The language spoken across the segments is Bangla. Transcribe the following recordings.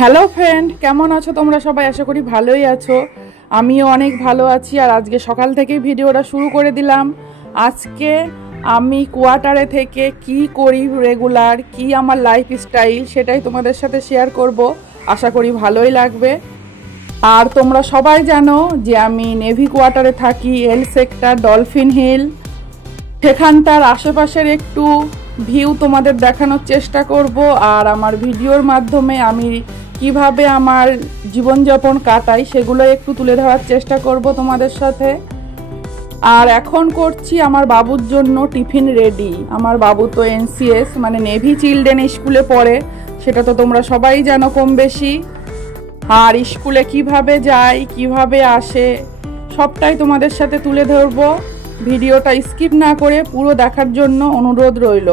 হ্যালো ফ্রেন্ড, কেমন আছো তোমরা সবাই? আশা করি ভালোই আছো। আমিও অনেক ভালো আছি। আর আজকে সকাল থেকেই ভিডিওটা শুরু করে দিলাম। আজকে আমি কোয়ার্টারে থেকে কি করি রেগুলার, কি আমার লাইফস্টাইল, সেটাই তোমাদের সাথে শেয়ার করব। আশা করি ভালোই লাগবে। আর তোমরা সবাই জানো যে আমি নেভি কোয়ার্টারে থাকি, এল সেক্টর, ডলফিন হিল। সেখানটার আশেপাশের একটু ভিউ তোমাদের দেখানোর চেষ্টা করব। আর আমার ভিডিওর মাধ্যমে আমি কিভাবে আমার জীবনযাপন কাটাই সেগুলো একটু তুলে ধরার চেষ্টা করব তোমাদের সাথে। আর এখন করছি আমার বাবুর জন্য টিফিন রেডি। আমার বাবু তো এনসিএস মানে নেভি চিলড্রেন স্কুলে পড়ে, সেটা তো তোমরা সবাই জানো কম বেশি। আর স্কুলে কিভাবে যায়, কিভাবে আসে, সবটাই তোমাদের সাথে তুলে ধরবো। ভিডিওটা স্কিপ না করে পুরো দেখার জন্য অনুরোধ রইল।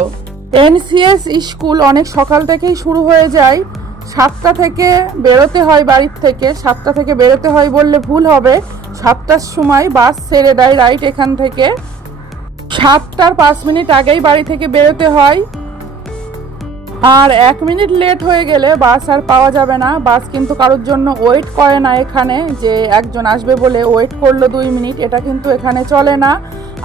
এনসিএস স্কুল অনেক সকাল থেকেই শুরু হয়ে যায়। 7টা থেকে বেরোতে হয় বাড়ির থেকে। 7টা থেকে বেরোতে হয় বললে ভুল হবে, 7টার সময় বাস ছেড়ে দেয় রাইট এখান থেকে। 7টার 5 মিনিট আগেই বাড়ি থেকে বেরোতে হয়। আর 1 মিনিট লেট হয়ে গেলে বাস আর পাওয়া যাবে না। বাস কিন্তু কারোর জন্য ওয়েট করে না এখানে, যে একজন আসবে বলে ওয়েট করলো 2 মিনিট, এটা কিন্তু এখানে চলে না।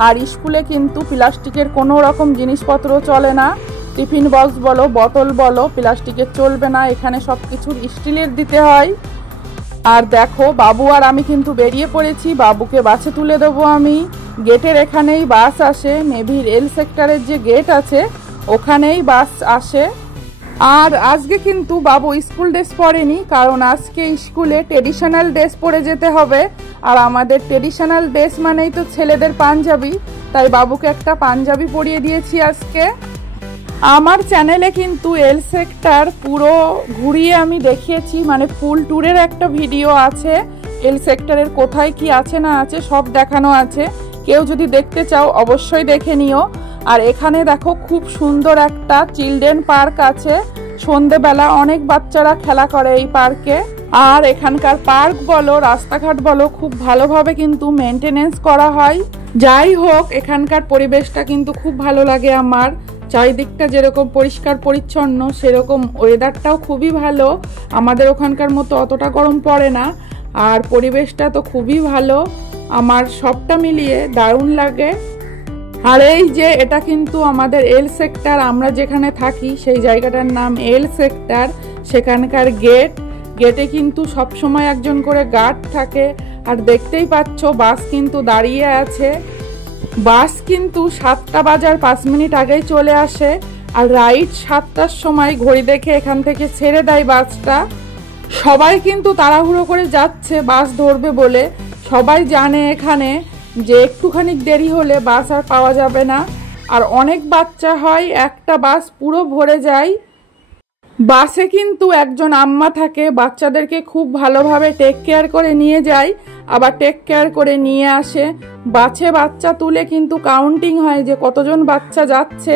আর স্কুলে কিন্তু প্লাস্টিকের কোনো রকম জিনিসপত্র চলে না। টিফিন বক্স বলো, বোতল বলো, প্লাস্টিকের চলবে না। এখানে সব কিছুর স্টিলের দিতে হয়। আর দেখো, বাবু আর আমি কিন্তু বেরিয়ে পড়েছি। বাবুকে বাসে তুলে দেবো আমি। গেটের এখানেই বাস আসে, নেভির এল সেক্টরের যে গেট আছে ওখানেই বাস আসে। আর আজকে কিন্তু বাবু স্কুল ড্রেস পরেনি, কারণ আজকে স্কুলে ট্রেডিশনাল ড্রেস পরে যেতে হবে। আর আমাদের ট্রেডিশনাল ড্রেস মানেই তো ছেলেদের পাঞ্জাবি, তাই বাবুকে একটা পাঞ্জাবি পরিয়ে দিয়েছি আজকে। আমার চ্যানেলে কিন্তু এল সেক্টর পুরো ঘুরিয়ে আমি দেখিয়েছি, মানে ফুল ট্যুরের একটা ভিডিও আছে। এল সেক্টরের কোথায় কি আছে না আছে সব দেখানো আছে। কেউ যদি দেখতে চাও অবশ্যই দেখে নিও। আর এখানে দেখো, খুব সুন্দর একটা চিলড্রেন পার্ক আছে। সন্ধেবেলা অনেক বাচ্চারা খেলা করে এই পার্কে। আর এখানকার পার্ক বলো, রাস্তাঘাট বলো, খুব ভালোভাবে কিন্তু মেনটেনেন্স করা হয়। যাই হোক, এখানকার পরিবেশটা কিন্তু খুব ভালো লাগে আমার। চারিদিকটা যেরকম পরিষ্কার পরিচ্ছন্ন, সেরকম ওয়েদারটাও খুবই ভালো। আমাদের ওখানকার মতো অতটা গরম পড়ে না। আর পরিবেশটা তো খুবই ভালো, আমার সবটা মিলিয়ে দারুণ লাগে। আর এই যে এটা কিন্তু আমাদের এল সেক্টর, আমরা যেখানে থাকি সেই জায়গাটার নাম এল সেক্টর। সেখানকার গেটে কিন্তু সবসময় একজন করে গার্ড থাকে। আর দেখতেই পাচ্ছ বাস কিন্তু দাঁড়িয়ে আছে। বাস কিন্তু 7টা বাজার 5 মিনিট আগেই চলে আসে। আর রাইট 7টার সময় ঘড়ি দেখে এখান থেকে ছেড়ে দেয় বাসটা। সবাই কিন্তু তাড়াহুড়ো করে যাচ্ছে বাস ধরবে বলে। সবাই জানে এখানে যে একটুখানি দেরি হলে বাস আর পাওয়া যাবে না। আর অনেক বাচ্চা হয়, একটা বাস পুরো ভরে যায়। বাসে কিন্তু একজন আম্মা থাকে, বাচ্চাদেরকে খুব ভালোভাবে টেক কেয়ার করে নিয়ে যায়, আবার টেক কেয়ার করে নিয়ে আসে। বাচ্চা তুলে কিন্তু কাউন্টিং হয় যে কতজন বাচ্চা যাচ্ছে,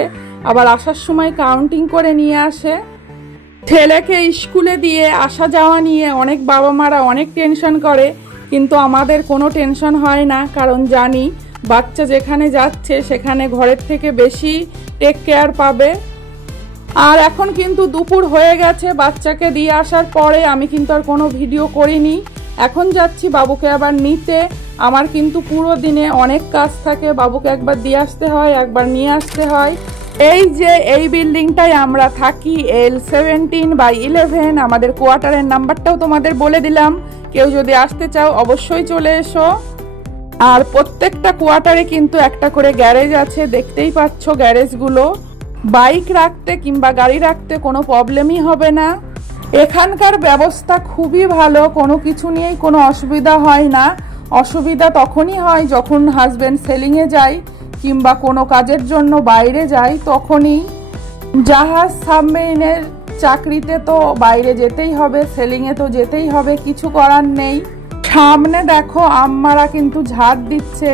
আবার আসার সময় কাউন্টিং করে নিয়ে আসে। ছেলেকে স্কুলে দিয়ে আসা যাওয়া নিয়ে অনেক বাবা মারা অনেক টেনশন করে, কিন্তু আমাদের কোনো টেনশন হয় না, কারণ জানি বাচ্চা যেখানে যাচ্ছে সেখানে ঘরের থেকে বেশি টেক কেয়ার পাবে। আর এখন কিন্তু দুপুর হয়ে গেছে। বাচ্চাকে দিয়ে আসার পরে আমি কিন্তু আর কোনো ভিডিও করিনি। এখন যাচ্ছি বাবুকে আবার নিতে। আমার কিন্তু পুরো দিনে অনেক কাজ থাকে, বাবুকে একবার দিয়ে আসতে হয়, একবার নিয়ে আসতে হয়। এই যে এই বিল্ডিংটায় আমরা থাকি, L17/11। আমাদের কোয়ার্টারের নাম্বারটাও তোমাদের বলে দিলাম, কেউ যদি আসতে চাও অবশ্যই চলে এসো। আর প্রত্যেকটা কোয়ার্টারে কিন্তু একটা করে গ্যারেজ আছে, দেখতেই পাচ্ছ গ্যারেজগুলো। বাইক রাখতে কিংবা গাড়ি রাখতে কোনো প্রবলেমই হবে না। এখানকার ব্যবস্থা খুবই ভালো, কোনো কিছু নিয়েই কোনো অসুবিধা হয় না। অসুবিধা তখনই হয় যখন হাজব্যান্ড সেলিংয়ে যায় কিংবা কোনো কাজের জন্য বাইরে যায়, তখনই। জাহাজ সাবমেরিনের চাকরিতে তো বাইরে যেতেই হবে, সেলিংয়ে তো যেতেই হবে, কিছু করার নেই। সামনে দেখো আম্মারা কিন্তু ঝাড় দিচ্ছে।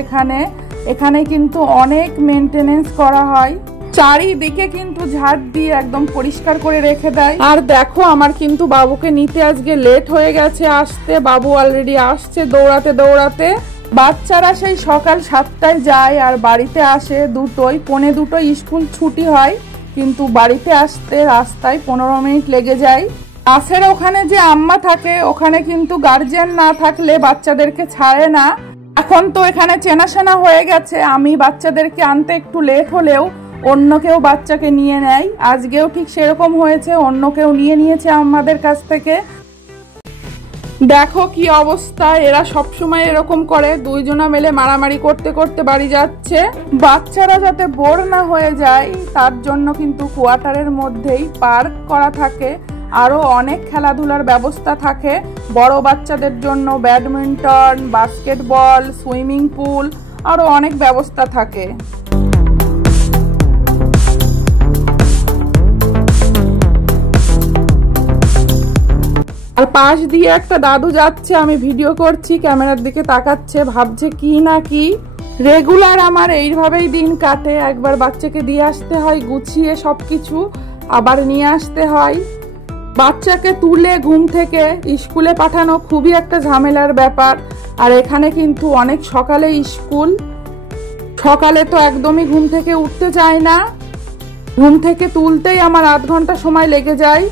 এখানে কিন্তু অনেক মেনটেনেন্স করা হয়। চারিদিকে কিন্তু ঝাড় দিয়ে একদম পরিষ্কার করে রেখে দেয়। আর দেখো, আমার কিন্তু বাবুকে নিতে আজকে লেট হয়ে গেছে আসতে। বাবু অলরেডি আসছে দৌড়াতে দৌড়াতে। বাচ্চারা সেই সকাল 7টায় যায় আর বাড়িতে আসে 2টোয়, 1:45 স্কুল ছুটি হয়, কিন্তু বাড়িতে আসতে রাস্তায় 15 মিনিট লেগে যায়। বাসের ওখানে যে আম্মা থাকে ওখানে কিন্তু গার্জিয়ান না থাকলে বাচ্চাদেরকে ছাড়ে না। এখন তো এখানে চেনাশোনা হয়ে গেছে, আমি বাচ্চাদেরকে আনতে একটু লেট হলেও অন্য কেউ বাচ্চাকে নিয়ে নেয়। আজকেও ঠিক সেরকম হয়েছে, অন্য কেউ নিয়ে নিয়েছে আমাদের কাছ থেকে। দেখো কি অবস্থা, এরা সবসময় এরকম করে, দুইজনা মিলে মারামারি করতে করতে বাড়ি যাচ্ছে। বাচ্চারা যাতে বোর না হয়ে যায় তার জন্য কিন্তু কোয়ার্টারের মধ্যেই পার্ক করা থাকে, আরও অনেক খেলাধুলার ব্যবস্থা থাকে। বড় বাচ্চাদের জন্য ব্যাডমিন্টন, বাস্কেটবল, সুইমিং পুল, আরও অনেক ব্যবস্থা থাকে। আর পাশ দিয়ে একটা দাদু যাচ্ছে, আমি ভিডিও করছি, ক্যামেরার দিকে তাকাচ্ছে, ভাবছে কি না কি। রেগুলার আমার এইভাবেই দিন কাটে, একবার বাচ্চাকে দিয়ে আসতে হয় গুছিয়ে সবকিছু, আবার নিয়ে আসতে হয়। বাচ্চাকে তুলে ঘুম থেকে স্কুলে পাঠানো খুবই একটা ঝামেলার ব্যাপার। আর এখানে কিন্তু অনেক সকালে স্কুল, সকালে তো একদমই ঘুম থেকে উঠতে চায় না, ঘুম থেকে তুলতেই আমার আধ ঘন্টা সময় লেগে যায়।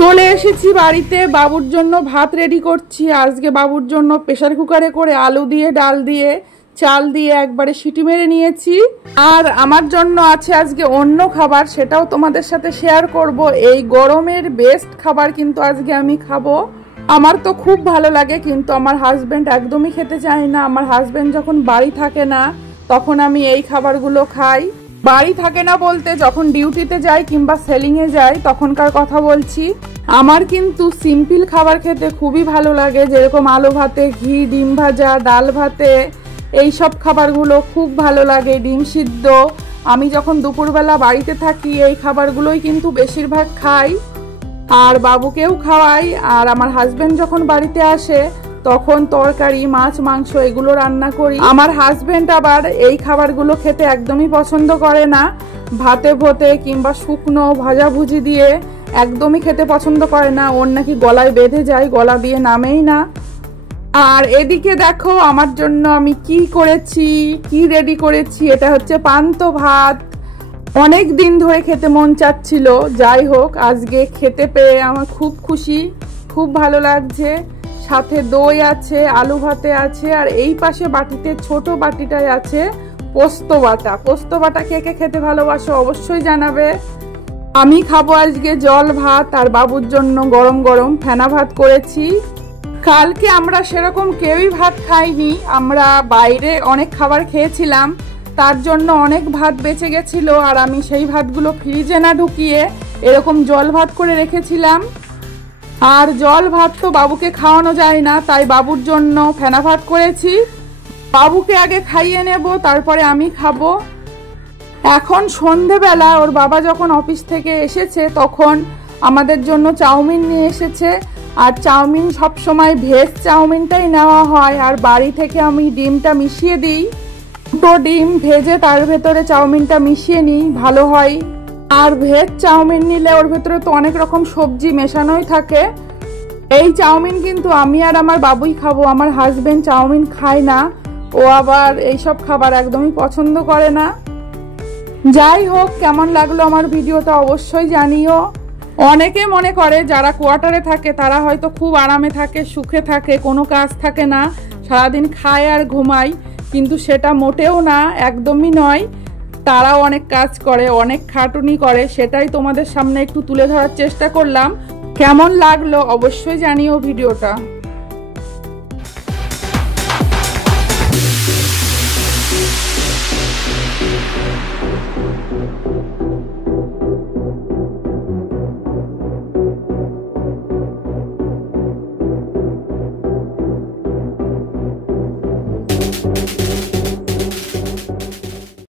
চলে এসেছি বাড়িতে, বাবুর জন্য ভাত রেডি করছি। আজকে বাবুর জন্য প্রেসার কুকারে করে আলু দিয়ে, ডাল দিয়ে, চাল দিয়ে একবারে সিটি মেরে নিয়েছি। আর আমার জন্য আছে আজকে অন্য খাবার, সেটাও তোমাদের সাথে শেয়ার করব। এই গরমের বেস্ট খাবার কিন্তু আজকে আমি খাবো। আমার তো খুব ভালো লাগে, কিন্তু আমার হাজবেন্ড একদমই খেতে চায় না। আমার হাজবেন্ড যখন বাড়ি থাকে না তখন আমি এই খাবারগুলো খাই। বাড়ি থাকে না বলতে যখন ডিউটিতে যাই কিংবা সেলিংয়ে যাই তখনকার কথা বলছি। আমার কিন্তু সিম্পল খাবার খেতে খুবই ভালো লাগে, যেরকম আলু ভাতে ঘি, ডিম ভাজা, ডাল ভাতে, এই সব খাবারগুলো খুব ভালো লাগে, ডিম সিদ্ধ। আমি যখন দুপুরবেলা বাড়িতে থাকি এই খাবারগুলোই কিন্তু বেশিরভাগ খাই, আর বাবুকেও খাওয়াই। আর আমার হাজবেন্ড যখন বাড়িতে আসে তখন তরকারি, মাছ, মাংস এগুলো রান্না করি। আমার হাজবেন্ড আবার এই খাবারগুলো খেতে একদমই পছন্দ করে না, ভাতে ভোতে কিংবা শুকনো ভাজাভুজি দিয়ে একদমই খেতে পছন্দ করে না। ওর নাকি গলায় বেঁধে যায়, গলা দিয়ে নামেই না। আর এদিকে দেখো আমার জন্য আমি কি করেছি, কি রেডি করেছি। এটা হচ্ছে পান্তা ভাত, অনেক দিন ধরে খেতে মন চাচ্ছিল। যাই হোক, আজকে খেতে পেয়ে আমার খুব খুশি, খুব ভালো লাগছে। সাথে দই আছে, আলু ভাতে আছে, আর এই পাশে বাটিতে, ছোট বাটিটায় আছে পোস্ত বাটা। পোস্ত বাটা কে কে খেতে ভালোবাসো অবশ্যই জানাবে। আমি খাবো আজকে জল ভাত, আর বাবুর জন্য গরম গরম ফেনা ভাত করেছি। কালকে আমরা সেরকম কেউই ভাত খাইনি, আমরা বাইরে অনেক খাবার খেয়েছিলাম, তার জন্য অনেক ভাত বেঁচে গেছিল। আর আমি সেই ভাতগুলো ফ্রিজে না ঢুকিয়ে এরকম জল ভাত করে রেখেছিলাম। আর জল ভাত তো বাবুকে খাওয়ানো যায় না, তাই বাবুর জন্য ফেনা ভাত করেছি। বাবুকে আগে খাইয়ে নেব, তারপরে আমি খাবো। এখন সন্ধেবেলা ওর বাবা যখন অফিস থেকে এসেছে তখন আমাদের জন্য চাউমিন নিয়ে এসেছে। আর চাউমিন সব সময় ভেজ চাউমিনটাই নেওয়া হয়, আর বাড়ি থেকে আমি ডিমটা মিশিয়ে দিই। দুটো ডিম ভেজে তার ভেতরে চাউমিনটা মিশিয়ে নিই, ভালো হয়। আর ভেজ চাউমিন নিলে ওর ভেতরে তো অনেক রকম সবজি মেশানোই থাকে। এই চাউমিন কিন্তু আমি আর আমার বাবুই খাবো, আমার হাজবেন্ড চাউমিন খায় না, ও আবার এইসব খাবার একদমই পছন্দ করে না। যাই হোক, কেমন লাগলো আমার ভিডিওটা অবশ্যই জানিও। অনেকে মনে করে যারা কোয়ার্টারে থাকে তারা হয়তো খুব আরামে থাকে, সুখে থাকে, কোনো কাজ থাকে না, সারাদিন খায় আর ঘুমায়, কিন্তু সেটা মোটেও না, একদমই নয়। তারাও অনেক কাজ করে, অনেক খাটুনি করে, সেটাই তোমাদের সামনে একটু তুলে ধরার চেষ্টা করলাম। কেমন লাগলো অবশ্যই জানিও ভিডিওটা।